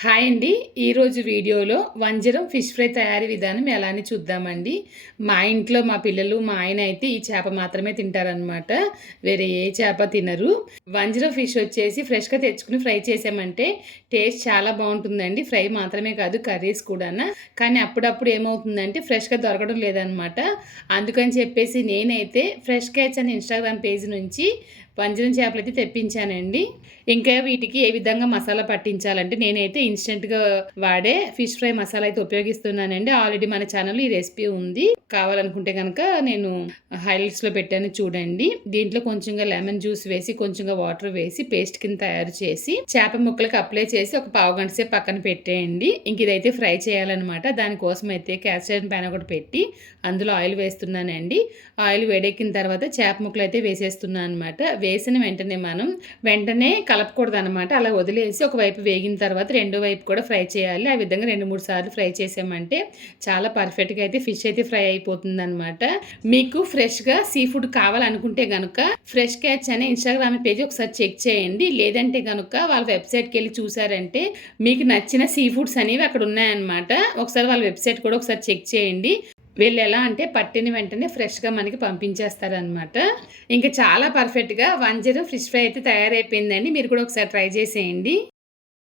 Hi అండి. ఈరోజు వీడియోలో వంజరం ఫిష్ ఫ్రై తయారీ విధానం ఎలా అని చూద్దామండి. మా ఇంట్లో మా పిల్లలు, మా ఆయన అయితే ఈ చేప మాత్రమే తింటారనమాట. వేరే ఏ చేప తినరు. వంజరం ఫిష్ వచ్చేసి ఫ్రెష్‌గా తెచ్చుకుని ఫ్రై చేసామంటే టేస్ట్ చాలా బావుంటుందండి. ఫ్రై మాత్రమే కాదు కర్రీస్ కూడాను. కానీ అప్పుడప్పుడు ఏమవుతుందంటే ఫ్రెష్‌గా దొరకడం లేదనమాట. అందుకని చెప్పేసి నేనైతే ఫ్రెష్ క్యాచ్ అనే ఇన్‌స్టాగ్రామ్ పేజ్ నుంచి వంజరం చేపలైతే తెప్పించానండి. ఇంకా వీటికి ఏ విధంగా మసాలా పట్టించాలంటే నేనైతే ఇన్‌స్టంట్‌గా వాడే ఫిష్ ఫ్రై మసాలా అయితే ఉపయోగిస్తున్నానండి. ఆల్రెడీ మన ఛానల్‌లో ఈ రెసిపీ ఉంది. కావాలనుకుంటే గనక నేను హైలైట్స్‌లో పెట్టాను చూడండి. దీంట్లో కొంచెంగా లెమన్ జ్యూస్ వేసి, కొంచెంగా వాటర్ వేసి పేస్ట్ కింద తయారు చేసి చేప ముక్కలకి అప్లై చేసి ఒక పావుగంట సేపు పక్కన పెట్టేయండి. ఇంక ఇదైతే ఫ్రై చేయాలనమాట. దానికోసం అయితే క్యాస్ట్ ఐరన్ పాన్ ఒకటి పెట్టి అందులో ఆయిల్ వేస్తున్నానండి. ఆయిల్ వేడెక్కిన తర్వాత చేప ముక్కలు అయితే వేసేస్తున్నాను అనమాట. వేసిన వెంటనే కలపకూడదనమాట. అలా వదిలేసి ఒకవైపు వేగిన తర్వాత రెండో వైపు కూడా ఫ్రై చేయాలి. ఆ విధంగా 2, 3 సార్లు ఫ్రై చేసామంటే చాలా పర్ఫెక్ట్‌గా అయితే ఫిష్ అయితే ఫ్రై అయిపోతుందనమాట. మీకు ఫ్రెష్‌గా సీ ఫుడ్ కావాలనుకుంటే గనుక ఫ్రెష్ క్యాచ్ అనే ఇన్‌స్టాగ్రామ్ పేజ్ ఒకసారి చెక్ చేయండి. లేదంటే గనుక వాళ్ళ వెబ్‌సైట్‌కెళ్ళి చూసారంటే మీకు నచ్చిన సీ ఫుడ్స్ అనేవి అక్కడ ఉన్నాయన్నమాట. ఒకసారి వాళ్ళ వెబ్‌సైట్ కూడా ఒకసారి చెక్ చేయండి. వీళ్ళెలా అంటే పట్టిన వెంటనే ఫ్రెష్‌గా మనకి పంపించేస్తారనమాట. ఇంక చాలా పర్ఫెక్ట్‌గా వంజరం ఫిష్ ఫ్రై అయితే తయారైపోయిందండి. మీరు కూడా ఒకసారి ట్రై చేసేయండి.